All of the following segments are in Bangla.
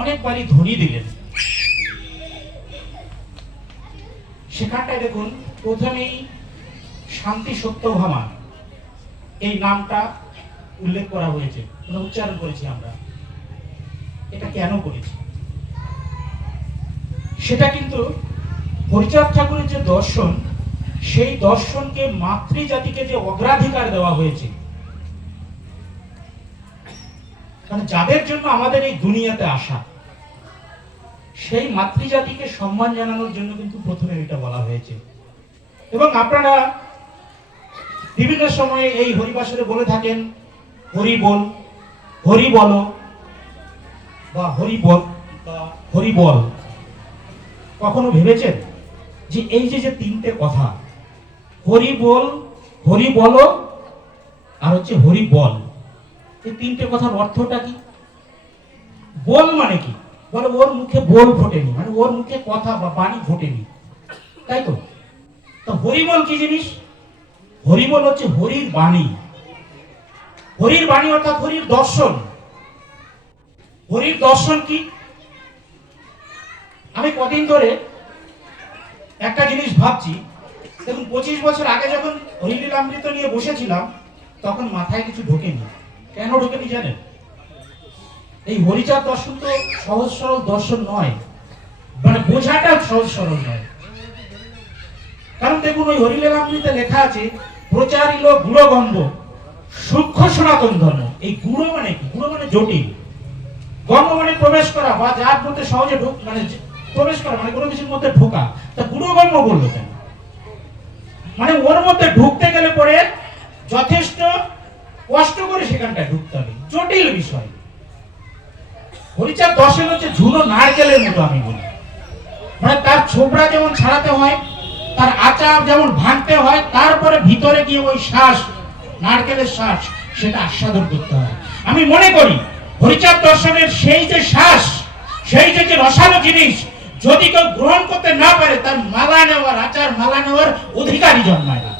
অনেকবারই ধ্বনি দিলেন। সেখানটায় দেখুন, প্রথমেই শান্তি সত্যভামা, এই নামটা উল্লেখ করা হয়েছে মানে উচ্চারণ করেছি আমরা। এটা কেন করেছি? সেটা কিন্তু হরিচাঁদ ঠাকুরের যে দর্শন, সেই দর্শনকে মাতৃজাতিকে যে অগ্রাধিকার দেওয়া হয়েছে মানে যাদের জন্য আমাদের এই দুনিয়াতে আসা সেই মাতৃজাতিকে সম্মান জানানোর জন্য কিন্তু প্রথমে এটা বলা হয়েছে। এবং আপনারা বিভিন্ন সময়ে এই হরিবাসরে বলে থাকেন, হরি বল হরি বল, বা হরি বল, বা হরি বল। কখনো ভেবেছেন যে এই যে যে তিনটে কথা, হরি বল হরি বল, আর হচ্ছে হরি বল। এই তিনটে কথার অর্থটা কি? বল মানে কি? বলে ওর মুখে বল ফোটেনি মানে ওর মুখে কথা বা বাণী ফোটেনি। তাই তো? তো হরিবল কি জিনিস? হরিবল হচ্ছে হরির বাণী। হরির বাণী অর্থাৎ হরির দর্শন। হরির দর্শন কি? আমি কদিন ধরে একটা জিনিস ভাবছি। দেখুন, পঁচিশ বছর আগে যখন হরিলীলামৃত নিয়ে বসেছিলাম, তখন মাথায় কিছু ঢোকেনি। কেন ঢোকেনি জানেন? এই হরিচাঁদ দর্শন তো সহজ সরল দর্শন নয় মানে বোঝাটা সহজ সরল নয়। কারণ দেখুন, ওই হরিলীলামৃতে লেখা আছে, প্রচারিল গুড়গম্ব সূক্ষ্ম সনাতন ধর্ম। এই গুড়ো মানে কি? গুড়ো মানে জটিল। গম্ব মানে প্রবেশ করা বা যার মধ্যে সহজে ঢুক মানে প্রবেশ করা মানে কোনো কিছুর মধ্যে ঢোকা। তা গুড়ো গম্ব বলল কেন? মানে ওর মধ্যে ঢুকতে গেলে পরে যথেষ্ট কষ্ট করে সেখানটায় ঢুকতে হবে। জটিল বিষয়। হরিচাঁদ দর্শন হচ্ছে ঝুলো নারকেলের মতো আমি বলি। মানে তার ছোবড়া যেমন ছাড়াতে হয়, তার আচার যেমন ভাঙতে হয়, তারপরে ভিতরে গিয়ে ওই শ্বাস, নারকেলের শ্বাস, সেটা আস্বাদন করতে হয়। আমি মনে করি, হরিচাঁদ দর্শনের সেই যে শ্বাস, সেই যে রসালো জিনিস, যদি কেউ গ্রহণ করতে না পারে, তার মালা নেওয়ার, আচার মালা নেওয়ার অধিকারী জন্মায় না।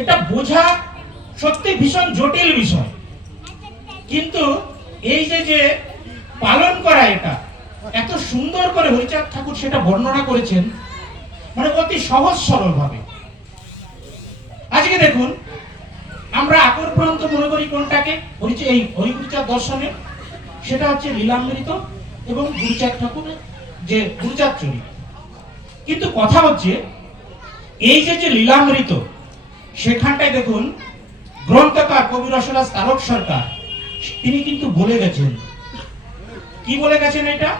এটা বোঝা সত্যি ভীষণ জটিল বিষয়। কিন্তু এই যে যে পালন করা এটা, এত সুন্দর করে হরিচাঁদ ঠাকুর সেটা বর্ণনা করেছেন মানে অতি সহজ সরল ভাবে আজকে দেখুন, আমরা আকর প্রান্ত মনে করি কোনটাকে? এই হরিগুরুচাঁদ দর্শনে। সেটা হচ্ছে লীলামৃত এবং গুরুচাঁদ ঠাকুরের যে গুরুচাঁদ চরিত কিন্তু কথা হচ্ছে, এই যে যে লীলামৃত সেখানটায় দেখুন, গ্রন্থকার কবি রসরাজ তারক সরকার, তিনি কিন্তু বলে গেছেন। কি বলে গেছেন এটা?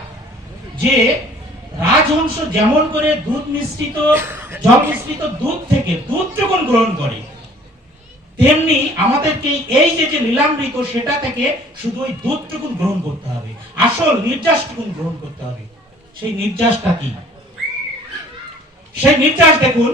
যে রাজহংস যেমন করে দুধ মিশ্রিত, জল মিশ্রিত দুধ থেকে দুধ যখন গ্রহণ করে, তেমনি আমাদেরকে এই যে যে লীলামৃত সেটা থেকে শুধু ওই দুধটুকুন গ্রহণ করতে হবে। আসল নির্যাসটুকুন গ্রহণ করতে হবে। সেই নির্যাসটা কি? সেই নির্যাস দেখুন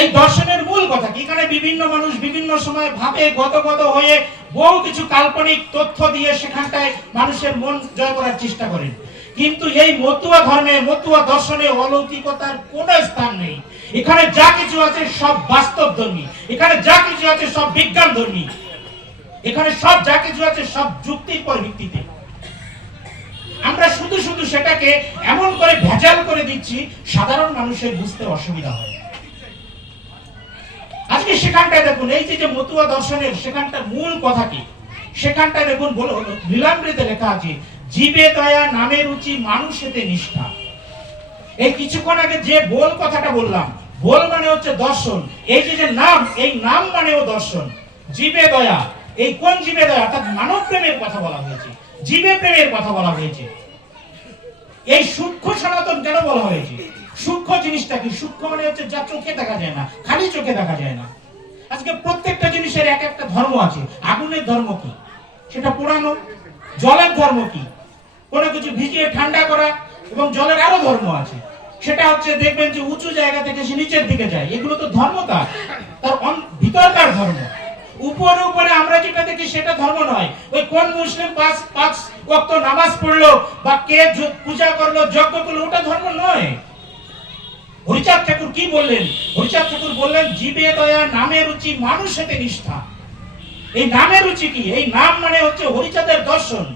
এই দর্শনের মূল কথা কি? এখানে বিভিন্ন মানুষ বিভিন্ন সময় ভাবে গত গত হয়ে বহু কিছু কাল্পনিক তথ্য দিয়ে সেখানটায় মানুষের মন জয় করার চেষ্টা করেন। কিন্তু এই মতুয়া ধর্মে, মতুয়া দর্শনে অলৌকিকতার কোনো স্থান নেই। এখানে যা কিছু আছে সব বাস্তব ধর্মী। এখানে যা কিছু আছে সব বিজ্ঞান ধর্মী। এখানে সব যা কিছু আছে সব যুক্তির পর ভিত্তিতে আমরা শুধু শুধু সেটাকে এমন করে ভেজাল করে দিচ্ছি, সাধারণ মানুষের বুঝতে অসুবিধা হয়। আজকে সেখানটায় দেখুন, এই যে মতুয়া দর্শনের সেখানটার মূল কথা কি? সেখানটায় দেখুন, বলো লীলামৃতে লেখা আছে, জীবে দয়া, নামে রুচি মানুষেতে নিষ্ঠা। এই কিছুক্ষণ আগে যে বল কথাটা বললাম, বল মানে হচ্ছে দর্শন। এই যে যে নাম, এই নাম মানেও দর্শন। জীবে দয়া এই কোন জীবে দয়া? অর্থাৎ মানব প্রেমের কথা বলা হয়েছে। জীবে প্রেমের কথা বলা হয়েছে। এই সূক্ষ্ম সনাতন কেন বলা হয়েছে? সূক্ষ্ম জিনিসটা কি? সূক্ষ্ম মানে হচ্ছে যা চোখে দেখা যায় না, খালি চোখে দেখা যায় না। আজকে প্রত্যেকটা জিনিসের এক একটা ধর্ম আছে। আগুনের ধর্ম কি? সেটা পোড়ানো জলের ধর্ম কি? কোনো কিছু ভিজিয়ে ঠান্ডা করা এবং জলের আরও ধর্ম আছে। সেটা হচ্ছে দেখবেন যে উঁচু জায়গা থেকে সে নিচের দিকে যায়। এগুলো তো ধর্ম তার তার ভিতরকার ধর্ম। উপরে উপরে আমরা যেটা দেখি সেটা ধর্ম নয়। ওই কোন মুসলিম পাঁচ পাঁচ ওয়াক্ত নামাজ পড়ল বা কে পূজা করল, যজ্ঞ করল, ওটা ধর্ম নয়। হরিচাঁদ ঠাকুর কি বললেন? হরিচাঁদ ঠাকুর বললেন, জীবে দয়া, নামে রুচি মানুষেতে নিষ্ঠা। এই নামের রুচি কি? এই নাম মানে হচ্ছে হরিচাঁদের দর্শন।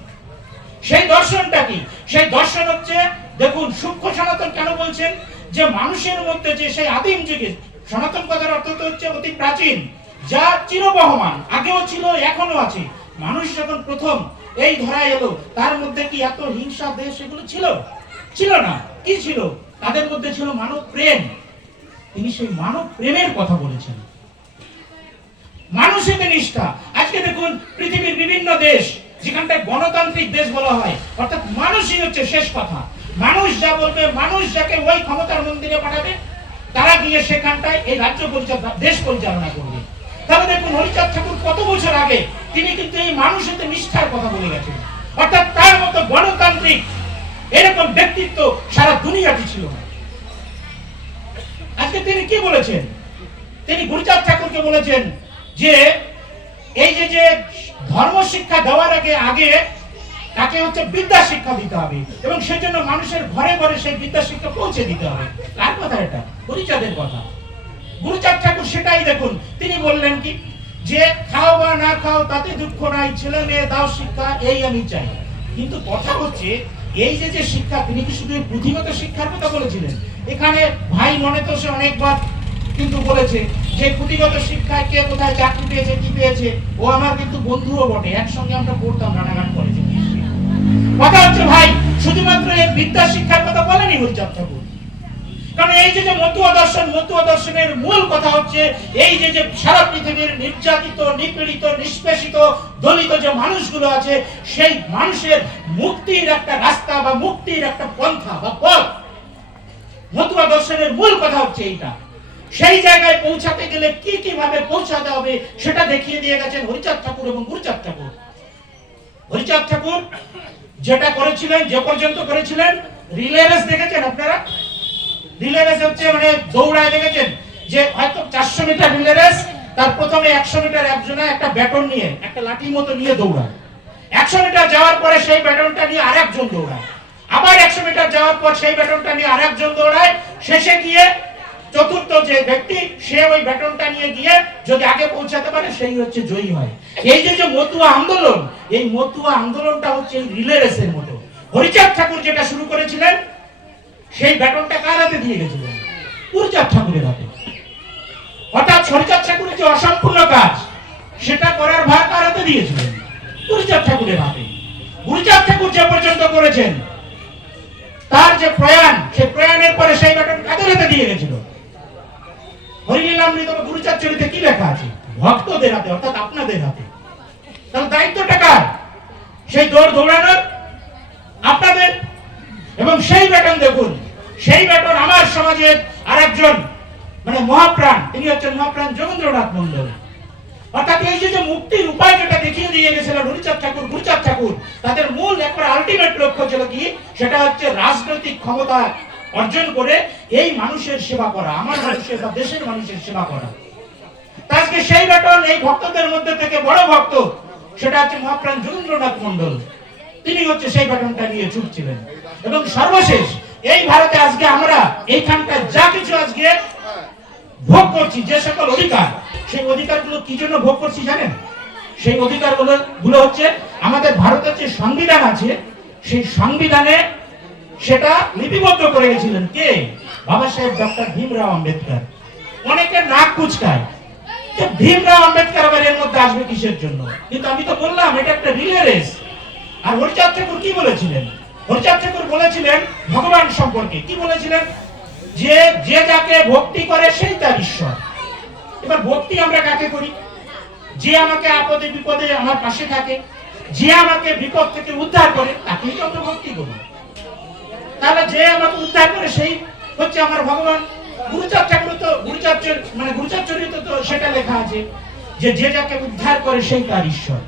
সেই দর্শনটা কি? সেই দর্শন হচ্ছে, দেখুন, সূক্ষ্ম সনাতন কেন বলছেন? যে মানুষের মধ্যে যে সেই আদিম যুগে, সনাতন কথার অর্থ তো হচ্ছে অতি প্রাচীন, যা চিরবহমান, আগেও ছিল এখনও আছে। মানুষ যখন প্রথম এই ধরায় এলো, তার মধ্যে কি এত হিংসা, দেশ এগুলো ছিল? ছিল না। কি ছিল? তাদের মধ্যে ছিল মানব প্রেম। তিনি সেই মানব প্রেমের কথা বলেছেন। মানুষের নিষ্ঠা। আজকে দেখুন, পৃথিবীর বিভিন্ন দেশ, যেখানটায় গণতান্ত্রিক দেশ বলা হয়, অর্থাৎ মানুষই হচ্ছে শেষ কথা। মানুষ যা বলবে, মানুষ যাকে ওই ক্ষমতার মন্দিরে পাঠাবে, তারা গিয়ে সেখানটায় এই রাজ্য পরিচালনা, দেশ পরিচালনা করবে। তাহলে দেখুন, হরিচাঁদ ঠাকুর কত বছর আগে, তিনি কিন্তু এই মানুষের নিষ্ঠার কথা বলে গেছেন। অর্থাৎ তার মতো গণতান্ত্রিক এরকম ব্যক্তিত্ব সারা দুনিয়াতে ছিল আজকে তিনি কি বলেছেন? তিনি গুরুচাঁদ ঠাকুরকে বলেছেন যে, এই যে যে ধর্ম শিক্ষা দেওয়ার আগে আগে তাকে হচ্ছে বিদ্যা শিক্ষা দিতে হবে এবং সেজন্য মানুষের ঘরে ঘরে সেই বিদ্যা শিক্ষা পৌঁছে দিতে হবে। কার কথা এটা? গুরুচাঁদের কথা। গুরুচাঁদ ঠাকুর সেটাই দেখুন। তিনি বললেন কি? যে, খাও বা না খাও, তাতে দুঃখ নাই, ছেলে মেয়ে দাও শিক্ষা, এই আমি চাই। কিন্তু কথা হচ্ছে এই যে যে শিক্ষা, তিনি কি শুধু বুদ্ধিগত শিক্ষার কথা বলেছিলেন? এখানে ভাই মনে তো সে অনেকবার কিন্তু বলেছে যে পুঁথিগত শিক্ষায় কে কোথায় চাকরি পেয়েছে, কি পেয়েছে, ও আমার কিন্তু বন্ধুও বটে, একসঙ্গে আমরা পড়তাম, রানাঘাট কলেজে কথা হচ্ছে ভাই, শুধুমাত্র এই বিদ্যা শিক্ষার কথা বলেনি হরিচাঁদ ঠাকুর। কারণ এই যে যে মতুয়া দর্শন, মতুয়া দর্শনের মূল কথা হচ্ছে এই যে যে সারা পৃথিবীর নির্যাতিত, নিপীড়িত, নিষ্পেষিত, দলিত যে মানুষগুলো আছে, সেই মানুষের মুক্তির একটা রাস্তা বা মুক্তির একটা পন্থা বা পথ। মতুয়া দর্শনের মূল কথা হচ্ছে এইটা। সেই জায়গায় পৌঁছাতে গেলে কি কীভাবে পৌঁছাতে হবে সেটা দেখিয়ে দিয়ে গেছেন হরিচাঁদ ঠাকুর এবং গুরুচাঁদ ঠাকুর। হরিচাঁদ ঠাকুর যেটা করেছিলেন, যে পর্যন্ত করেছিলেন রিলে রেস দেখেছেন আপনারা? রিলে রেস হচ্ছে মানে দৌড়ায় দেখেছেন যে হয়তো চারশো মিটার রিলে রেস, তার প্রথমে একশো মিটার একজনে একটা ব্যাটন নিয়ে, একটা লাঠির মতো নিয়ে দৌড়ায়। একশো মিটার যাওয়ার পরে সেই ব্যাটনটা নিয়ে দৌড়ায়। আবার একশো মিটার যাওয়ার পর সেই ব্যাটনটা নিয়ে দৌড়ায়। শেষে গিয়ে চতুর্থ যে ব্যক্তি, সে ওই ব্যাটনটা নিয়ে গিয়ে যদি আগে পৌঁছাতে পারে, সেই হচ্ছে জয়ী হয়। এই যে যে মতুয়া আন্দোলন, এই মতুয়া আন্দোলনটা হচ্ছে এই রিলে রেসের মতো। হরিচাঁদ ঠাকুর যেটা শুরু করেছিলেন সেই ব্যাটনটা কার হাতে দিয়ে গেছিলেন গুরুচাঁদ ঠাকুরের হাতে। অর্থাৎ হরিচাঁদ ঠাকুরের যে অসম্পূর্ণ কাজ। সেটা করার ভার কার হাতে দিয়েছিলেন গুরুচাঁদ ঠাকুরের হাতে। গুরুচাঁদ ঠাকুর যে পর্যন্ত করেছেন, তার যে প্রয়াণ, সে প্রয়াণের পরে সেই ব্যাটন কাদের হাতে দিয়ে গেছিল? হরিলীলামৃত গুরুচাঁদ চরিতে কি লেখা আছে? ভক্তদের হাতে, অর্থাৎ আপনাদের হাতে। তাহলে দায়িত্বটা কার? সেই দৌড় দৌড়ানোর আপনাদের এবং সেই ব্যাটন দেখুন, সেই ব্যাটন আমার সমাজের আরেকজন মানে মহাপ্রাণ, তিনি হচ্ছেন মহাপ্রাণ যোগেন্দ্রনাথ মন্ডল অর্থাৎ এই যে মুক্তির উপায় যেটা দেখিয়ে দিয়ে হরিচাঁদ ঠাকুর, গুরুচাঁদ ঠাকুর, তাদের মূল একবার আলটিমেট লক্ষ্য ছিল কি? সেটা হচ্ছে রাজনৈতিক ক্ষমতা অর্জন করে এই মানুষের সেবা করা, আমার মানুষের বা দেশের মানুষের সেবা করা। আজকে সেই বেতন এই ভক্তদের মধ্যে থেকে বড় ভক্ত, সেটা হচ্ছে মহাপ্রাণ যোগেন্দ্রনাথ মন্ডল তিনি হচ্ছে সেই বেতনটা নিয়ে ছুটছিলেন এবং সর্বশেষ, এই ভারতে আজকে আমরা এইখানকার যা কিছু আজকে ভোগ করছি, যে সকল অধিকার, সেই অধিকারগুলো কি জন্য ভোগ করছি জানেন? সেই অধিকারগুলো গুলো হচ্ছে, আমাদের ভারতের যে সংবিধান আছে, সেই সংবিধানে সেটা লিপিবদ্ধ করে গেছিলেন কে? বাবা সাহেব ডক্টর ভীমরাও আম্বেদকর। অনেকে নাক কুচকায়। যে ভীমরাও আম্বেদকর আবার এর মধ্যে আসবে কিসের জন্য? কিন্তু আমি তো বললাম, এটা একটা রিলে রেস আর হরিচাঁদ ঠাকুর কি বলেছিলেন? হরিচাঁদ ঠাকুর বলেছিলেন ভগবান সম্পর্কে। কি বলেছিলেন? যে যে যাকে ভক্তি করে সেই তার ঈশ্বর। এবার ভক্তি আমরা কাকে করি? যে আমাকে আপদে বিপদে আমার পাশে থাকে, যে আমাকে বিপদ থেকে উদ্ধার করে, তাকেই তো আমরা ভক্তি করি তাহলে যে আমাকে উদ্ধার করে, সেই হচ্ছে আমার ভগবান। গুরুচাঁদ ঠাকুর তো, গুরুচাঁদ মানে গুরুচাঁদ চরিত তো সেটা লেখা আছে, যে যে যাকে উদ্ধার করে সেই তার ঈশ্বর।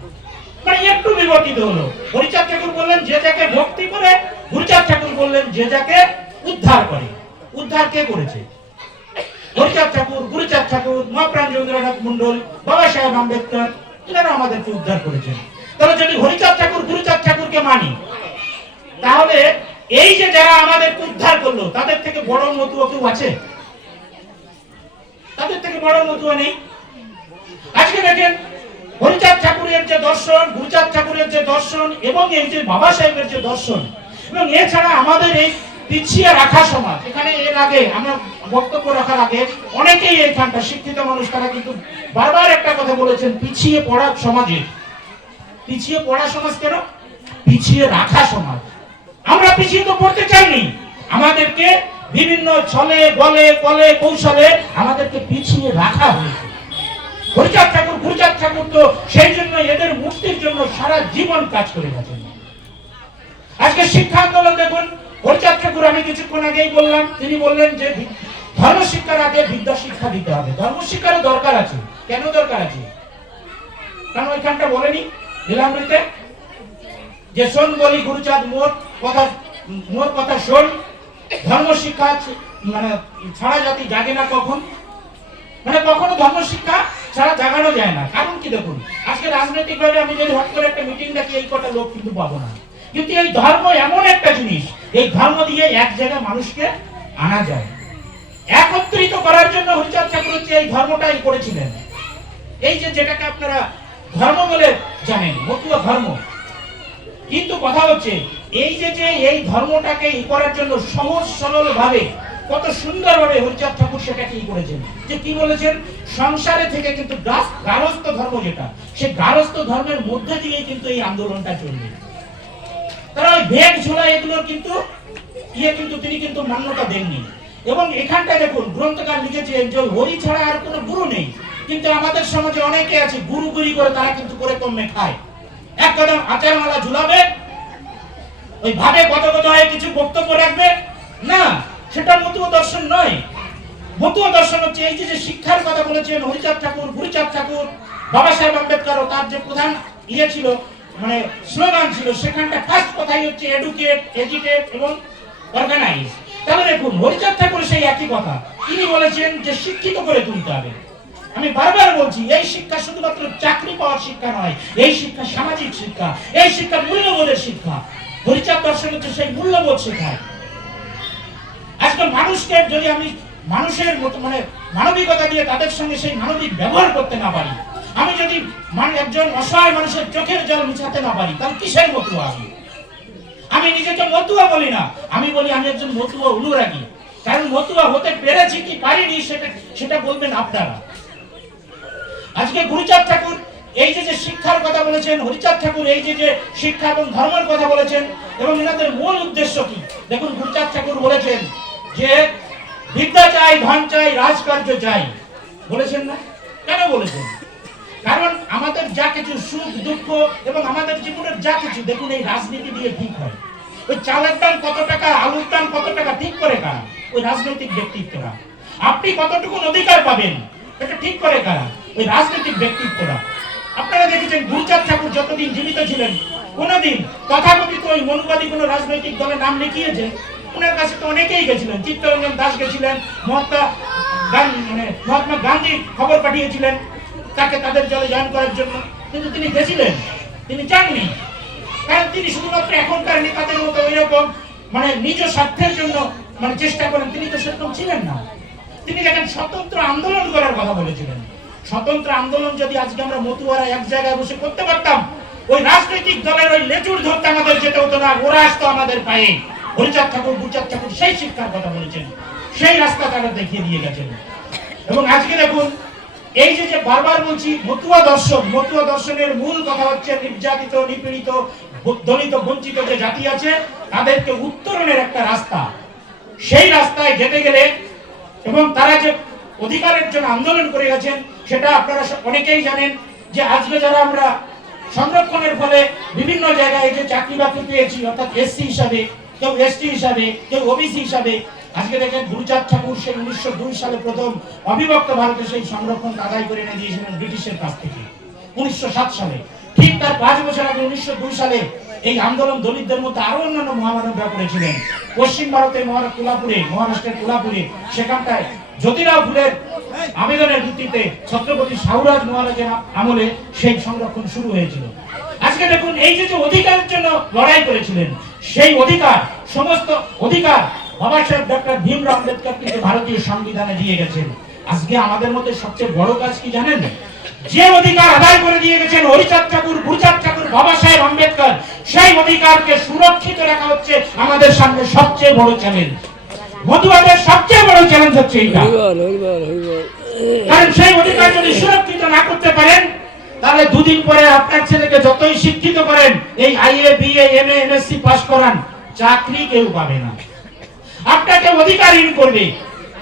মানে একটু বিবর্তিত হলো। হরিচাঁদ ঠাকুর বললেন, যে যাকে ভক্তি করে গুরুচাঁদ ঠাকুর বললেন যাকে উদ্ধার করে। উদ্ধার কে করেছে? হরিচাঁদ ঠাকুর, গুরুচাঁদ ঠাকুর, মহাপ্রাণ মন্ডল বাবা সাহেব আম্বেদকর, এনারা আমাদেরকে উদ্ধার করেছেন। তাহলে যদি হরিচাঁদ ঠাকুর, গুরুচাঁদ ঠাকুরকে মানি, তাহলে এই যে যারা উদ্ধার করল, তাদের থেকে বড় মতুয়া কেউ আছে? তাদের থেকে বড় মতুয়া নেই? আজকে দেখেন, হরিচাঁদ ঠাকুরের যে দর্শন, গুরুচাঁদ ঠাকুরের যে দর্শন, এবং এই যে বাবা সাহেবের যে দর্শন এবং এছাড়া আমাদের এই পিছিয়ে রাখা সমাজ, এখানে এর আগে আমরা বক্তব্য রাখার আগে অনেকেই এইখানটা শিক্ষিত মানুষ, তারা কিন্তু বারবার একটা কথা বলেছেন, পিছিয়ে পড়া সমাজে। পিছিয়ে পড়া সমাজ কেন? পিছিয়ে রাখা সমাজ। আমরা পিছিয়ে তো পড়তে চাইনি। আমাদেরকে বিভিন্ন ছলে, বলে, কলে, কৌশলে আমাদেরকে পিছিয়ে রাখা হয়েছে। হরিচাঁদ ঠাকুর, গুরুচাঁদ ঠাকুর তো সেই জন্য এদের মুক্তির জন্য সারা জীবন কাজ করে গেছেন। আজকে শিক্ষা আন্দোলন দেখুন, হরিচাঁদ ঠাকুর, আমি কিছুক্ষণ আগেই বললাম, তিনি বললেন যে ধর্ম শিক্ষার আগে বিদ্যা শিক্ষা দিতে হবে। ধর্ম শিক্ষারও দরকার আছে। কেন দরকার আছে? কারণ ওইখানটা বলেনি লীলামৃতে যে শোন বলি গুরুচাঁদ, মোর কথা মোর কথা শোন। ধর্ম শিক্ষা মানে ছাড়া জাতি জাগে না কখন? মানে কখনো ধর্ম শিক্ষা ছাড়া জাগানো যায় না। কারণ কি দেখুন, আজকে রাজনৈতিক ভাবে আমি যদি হট করে একটা মিটিং ডাকি এই কটা লোক কিন্তু পাবো না। কিন্তু এই ধর্ম এমন একটা জিনিস, এই ধর্ম দিয়ে এক জায়গায় মানুষকে আনা যায়। একত্রিত করার জন্য হরিচাঁদ ঠাকুর এই ধর্মটাই করেছিলেন। এই যে যেটাকে আপনারা ধর্ম বলে জানেন, মতুয়া ধর্ম। কিন্তু কথা হচ্ছে, এই যে যে এই ধর্মটাকে ই করার জন্য সহজ সরল ভাবে কত সুন্দর ভাবে হরিচাঁদ ঠাকুর সেটাকে ই করেছেন। যে কি বলেছেন? সংসারে থেকে কিন্তু গারস্থ ধর্ম যেটা, সে গারস্থ ধর্মের মধ্যে দিয়ে কিন্তু এই আন্দোলনটা চলবে। তারা ওই ঝোলা এগুলোর কিন্তু ইয়ে কিন্তু তিনি কিন্তু মান্যতা দেননি। এবং এখানটা দেখুন, গ্রন্থকার লিখেছেন যে হরি ছাড়া আর কোনো গুরু নেই। কিন্তু আমাদের সমাজে অনেকে আছে, গুরু গুরি করে তারা কিন্তু করে কমে খায়। এক কদম আচারমালা ঝুলাবে, ওই ভাবে কত কত হয় কিছু বক্তব্য রাখবে। না, সেটা মতুয়া দর্শন নয়। মতুয়া দর্শন হচ্ছে এই যে শিক্ষার কথা বলেছেন হরিচাঁদ ঠাকুর, গুরুচাঁদ ঠাকুর বাবা সাহেব আম্বেদকর তার যে প্রধান ইয়ে ছিল মানে স্লোগান ছিল, সেখানটা ফার্স্ট কথাই হচ্ছে এডুকেট এডুকেট এবং অর্গানাইজ তাহলে দেখুন, হরিচাঁদ ঠাকুর সেই একই কথা। তিনি বলেছেন যে শিক্ষিত করে তুলতে হবে। আমি বারবার বলছি, এই শিক্ষা শুধুমাত্র চাকরি পাওয়ার শিক্ষা নয়, এই শিক্ষা সামাজিক শিক্ষা, এই শিক্ষা মূল্যবোধের শিক্ষা। হরিচাঁদ দর্শন হচ্ছে সেই মূল্যবোধ শেখায়। আজকে মানুষকে যদি আমি মানুষের মতো মানে মানবিকতা দিয়ে তাদের সঙ্গে সেই মানবিক ব্যবহার করতে না পারি আমি যদি মানে একজন অসহায় মানুষের চোখের জল মিশাতে না পারি, তাহলে কিসের মতুয়া আমি? আমি নিজেকে মতুয়া বলি না। আমি বলি আমি একজন মতুয়া অনুরাগী। কারণ মতুয়া হতে পেরেছি কি পারিনি সেটা সেটা বলবেন আপনারা। আজকে গুরুচাঁদ ঠাকুর এই যে যে শিক্ষার কথা বলেছেন, হরিচাঁদ ঠাকুর এই যে যে শিক্ষা এবং ধর্মের কথা বলেছেন, এবং এনাদের মূল উদ্দেশ্য কি? দেখুন, গুরুচাঁদ ঠাকুর বলেছেন যে, বিদ্যা চাই, ধন চাই, রাজকার্য চাই। বলেছেন না? কেন বলেছেন? কারণ আমাদের যা কিছু সুখ, দুঃখ এবং আমাদের জীবনের যা কিছু, দেখুন এই রাজনীতি দিয়ে ঠিক হয়। ওই চালের দাম কত টাকা, আলুর দাম কত টাকা, ঠিক করে কারা? ওই রাজনৈতিক ব্যক্তিত্বরা। আপনি কতটুকু অধিকার পাবেন এটা ঠিক করে কারা? ওই রাজনৈতিক ব্যক্তিত্বরা। আপনারা দেখেছেন গুরুচাঁদ ঠাকুর যতদিন জীবিত ছিলেন, কোনোদিন তথাকথিত ওই মনুবাদী কোনো রাজনৈতিক দলের নাম লিখিয়েছে ওনার কাছে তো অনেকেই গেছিলেন, চিত্তরঞ্জন দাস গেছিলেন, মহাত্মা গান- মানে মহাত্মা গান্ধী খবর পাঠিয়েছিলেন। তাকে তাদের দলে জয়েন করার জন্য। কিন্তু তিনি গেছিলেন, তিনি যাননি কারণ তিনি শুধুমাত্র এখনকার নেতাদের মতো এরকম মানে নিজ স্বার্থের জন্য মানে চেষ্টা করেন। তিনি তো সেরকম ছিলেন না। তিনি দেখেন স্বতন্ত্র আন্দোলন করার কথা বলেছিলেন, স্বতন্ত্র আন্দোলন যদি আজকে আমরা মতুয়ারা এক জায়গায় বসে করতে পারতাম, ওই রাজনৈতিক দলের ওই লেচুর ধরতে আমাদের যেতে হতো না ওরা আসতো আমাদের পায়ে। হরিচাঁদ ঠাকুর, গুরচাঁদ ঠাকুর সেই শিক্ষার কথা বলেছেন, সেই রাস্তা তারা দেখিয়ে দিয়ে গেছেন। এবং আজকে দেখুন এই যে বারবার বলছি, মতুয়া দর্শন মতুয়া দর্শনের মূল কথা হচ্ছে নির্যাতিত, নিপীড়িত দলিত, বঞ্চিত যে জাতি আছে, তাদেরকে উত্তরণের একটা রাস্তা। সেই রাস্তায় যেতে গেলে এবং তারা যে অধিকারের জন্য আন্দোলন করে গেছেন, সেটা আপনারা অনেকেই জানেন যে আজকে যারা আমরা সংরক্ষণের ফলে বিভিন্ন জায়গায় যে চাকরি বাকরি পেয়েছি, অর্থাৎ এসসি হিসাবে, কেউ এসটি হিসাবে, কেউ ওবিসি হিসাবে আজকে দেখেন গুরুচাঁদ ঠাকুর সেই উনিশশো দুই সালে প্রথম অবিভক্ত ভারতে সেই সংরক্ষণ আদায় করে এনে দিয়েছিলেন ব্রিটিশের কাছ থেকে, উনিশশো সাত সালে। ঠিক তার পাঁচ বছর আগে উনিশশো দুই সালে এই আন্দোলন দলিতদের মধ্যে আরও অন্যান্য মহামানবরা করেছিলেন। পশ্চিম মহারা কোলাপুরে, মহারাষ্ট্রের কোলাপুরে, সেখানটায় জ্যোতিরাও ফুলের আবেদনের ভিত্তিতে ছত্রপতি শাহুরাজ মহারাজের আমলে সেই সংরক্ষণ শুরু হয়েছিল। আজকে দেখুন, এই যে অধিকারের জন্য লড়াই করেছিলেন, সেই অধিকার, সমস্ত অধিকার বাবা সাহেব ডক্টর ভীমরাও আম্বেদকর কিন্তু ভারতীয় সংবিধানে দিয়ে গেছেন। আজকে আমাদের মধ্যে সবচেয়ে বড় কাজ কি জানেন? যে অধিকার আদায় করে দিয়ে গেছেন হরিচাঁদ ঠাকুর গুরুচাঁদ ঠাকুর বাবা সাহেব আম্বেদকর সেই অধিকারকে সুরক্ষিত রাখা হচ্ছে আমাদের সামনে সবচেয়ে বড় চ্যালেঞ্জ মধুবাদের সবচেয়ে বড় চ্যালেঞ্জ হচ্ছে কারণ সেই অধিকার যদি সুরক্ষিত না করতে পারেন তাহলে দুদিন পরে আপনার ছেলেকে যতই শিক্ষিত করেন এই IA BA MA MSc pass করান চাকরি কেউ পাবে না। আপনাকে অধিকারহীন করবে।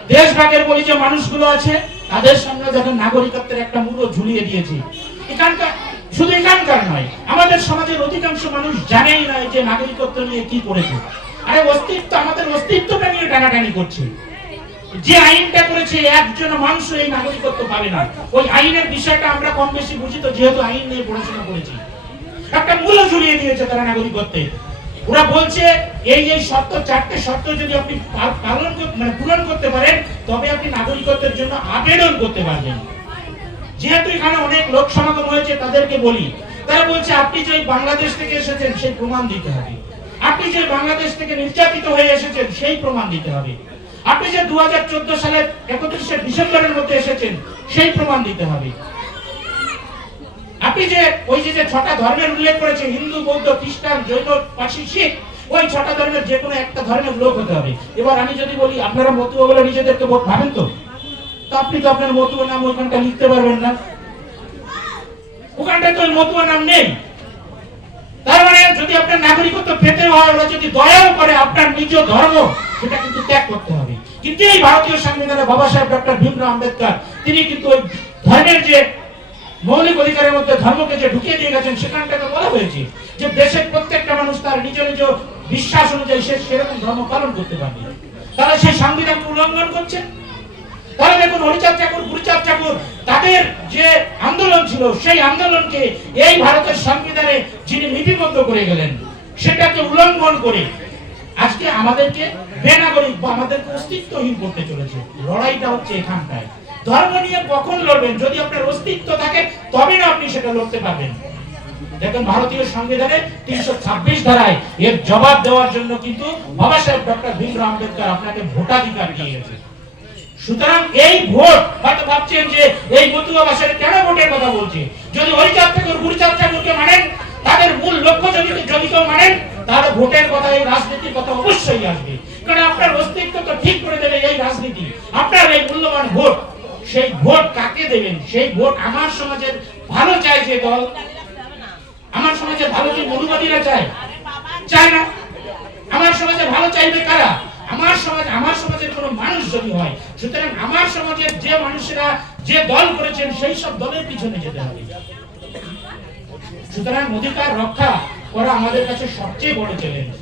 দেশভাগের বলি যে মানুষগুলো আছে, তাদের সামনে যখন নাগরিকত্বের একটা মূল্য ঝুলিয়ে দিয়েছে। এখানকার শুধু এখানকার নয়, আমাদের সমাজের অধিকাংশ মানুষ জানেই না যে নাগরিকত্ব নিয়ে কি করেছে। আরে অস্তিত্ব আমাদের অস্তিত্বটা নিয়ে টানাটানি করছে। যে আইনটা করেছে, একজন মানুষ এই নাগরিকত্ব পাবে না। ওই আইনের বিষয়টা আমরা কম বেশি বুঝি তো, যেহেতু আইন নিয়ে পড়াশোনা করেছি। একটা মূল্য ঝুলিয়ে দিয়েছে তারা নাগরিকত্বে। ওরা বলছে, এই এই শর্ত, চারটে শর্ত যদি আপনি পালন মানে পূরণ করতে পারেন, তবে আপনি নাগরিকত্বের জন্য আবেদন করতে পারবেন। যেহেতু এখানে অনেক লোক সমাগম হয়েছে, তাদেরকে বলি, তারা বলছে, আপনি যে বাংলাদেশ থেকে এসেছেন, সেই প্রমাণ দিতে হবে। আপনি যে বাংলাদেশ থেকে নির্যাতিত হয়ে এসেছেন, সেই প্রমাণ দিতে হবে। আপনি যে দু হাজার চোদ্দ সালের একত্রিশে ডিসেম্বরের মধ্যে এসেছেন, সেই প্রমাণ দিতে হবে। আপনি যে, ওই যে ছটা ধর্মের উল্লেখ করেছে, হিন্দু, বৌদ্ধ, খ্রিস্টান, জৈন পার্সি শিখ, ওই ছটা ধর্মের যে কোনো একটা ধর্মের লোক হতে হবে। এবার আমি যদি বলি, আপনারা মতুয়া বলে নিজেদেরকে ভাবেন তো? আপনি তো আপনার মতুয়া নাম ওইখানটা লিখতে পারবেন না। ওখানটায় তো ওই মতুয়া নাম নেই। তার মানে যদি আপনার নাগরিকত্ব পেতে হয়, ওরা যদি দয়াও করে আপনার নিজ ধর্ম, সেটা কিন্তু ত্যাগ করতে হবে। কিন্তু এই ভারতীয় সংবিধানে বাবা সাহেব ডক্টর ভীমরাও আম্বেদকর, তিনি কিন্তু ওই ধর্মের যে মৌলিক অধিকারের মধ্যে ধর্মকে যে ঢুকিয়ে দিয়ে গেছেন সেখানটাতে বলা হয়েছে যে দেশের প্রত্যেকটা মানুষ তার নিজ নিজ বিশ্বাস অনুযায়ী সে সেরকম ধর্ম পালন করতে পারবে। তারা সেই সংবিধানকে উল্লঙ্ঘন করছে। তাহলে দেখুন হরিচাঁদ ঠাকুর, গুরুচাঁদ ঠাকুর, তাদের যে আন্দোলন ছিল, সেই আন্দোলনকে এই ভারতের সংবিধানে যিনি লিপিবদ্ধ করে গেলেন, সেটাকে উল্লঙ্ঘন করে আজকে আমাদেরকে বেনাগরিক বা আমাদেরকে অস্তিত্বহীন করতে চলেছে। লড়াইটা হচ্ছে এখানটায়। ধর্ম নিয়ে কখন লড়বেন? যদি আপনার অস্তিত্ব থাকে, তবে না আপনি সেটা লড়তে পারবেন। দেখুন, ভারতীয় সংবিধানে তিনশো ছাব্বিশ ধারায় এর জবাব দেওয়ার জন্য কিন্তু বাবা সাহেব ডক্টর ভীমরাও আম্বেদকর আপনাকে ভোটাধিকার দিয়ে গেছে সুতরাং এই ভোট, হয়তো ভাবছেন যে এই মতুয়া ভাষায় কেন ভোটের কথা বলছে? যদি হরিচাঁদ ঠাকুর, গুরুচাঁদ ঠাকুরকে মানেন, তাদের মূল লক্ষ্য যদি যদি কেউ মানেন, তাহলে ভোটের কথা, এই রাজনীতির কথা অবশ্যই আসবে। কারণ আপনার অস্তিত্ব তো ঠিক করে দেবে এই রাজনীতি। আপনার এই মূল্যবান ভোট। সেই ভোট কাকে দেবেন? সেই ভোট আমার সমাজের ভালো চায় যে দল? আমার সমাজে ভালো যে মনুবাদীরা চায়? চায় না। আমার সমাজে ভালো চাইবে কারা? আমার সমাজ, আমার সমাজের কোনো মানুষ যদি হয়, সুতরাং আমার সমাজের যে মানুষেরা যে দল করেছেন, সেই সব দলের পিছনে যেতে হবে। সুতরাং অধিকার রক্ষা করা আমাদের কাছে সবচেয়ে বড় চ্যালেঞ্জ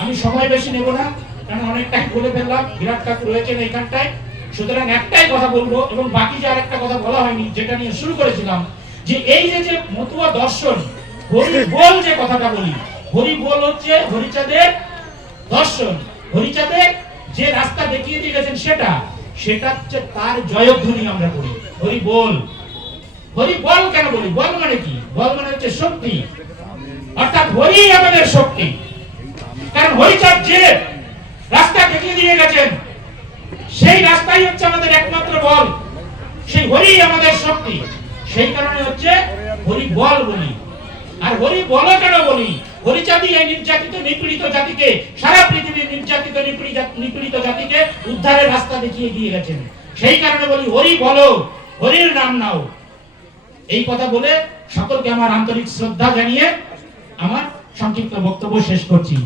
আমি সময় বেশি নেব না, কারণ অনেকটাই বলে ফেললাম। বিরাট ঠাকুর রয়েছেন এইখানটায় সুতরাং একটাই কথা বলব এবং বাকি যে আরেকটা কথা বলা হয়নি, যেটা নিয়ে শুরু করেছিলাম, যে এই যে যে মতুয়া দর্শন, হরি বল যে কথাটা বলি, হরি বল হচ্ছে হরিচাঁদের দর্শন। হরিচাঁদের যে রাস্তা দেখিয়ে দিয়ে গেছেন সেটা সেটা হচ্ছে তার জয়ধ্বনি আমরা করি হরি বল। হরি বল কেন বলি? বল মানে কি? বল মানে হচ্ছে শক্তি। অর্থাৎ হরি আমাদের শক্তি। কারণ হরিচাঁদ যে রাস্তা দেখিয়ে দিয়ে গেছেন সেই রাস্তাই হচ্ছে আমাদের একমাত্র বল। সেই হরি আমাদের শক্তি। সেই কারণে হচ্ছে হরি বল বলি। আর হরি বল কেন বলি? হরিচাঁদি এই নির্যাতিত নিপীড়িত জাতিকে সারা পৃথিবীর নির্যাতিত নিপীড়িত- জাতিকে উদ্ধারের রাস্তা দেখিয়ে দিয়ে গেছেন। সেই কারণে বলি হরি বলো হরির নাম নাও। এই কথা বলে সকলকে আমার আন্তরিক শ্রদ্ধা জানিয়ে আমার সংক্ষিপ্ত বক্তব্য শেষ করছি।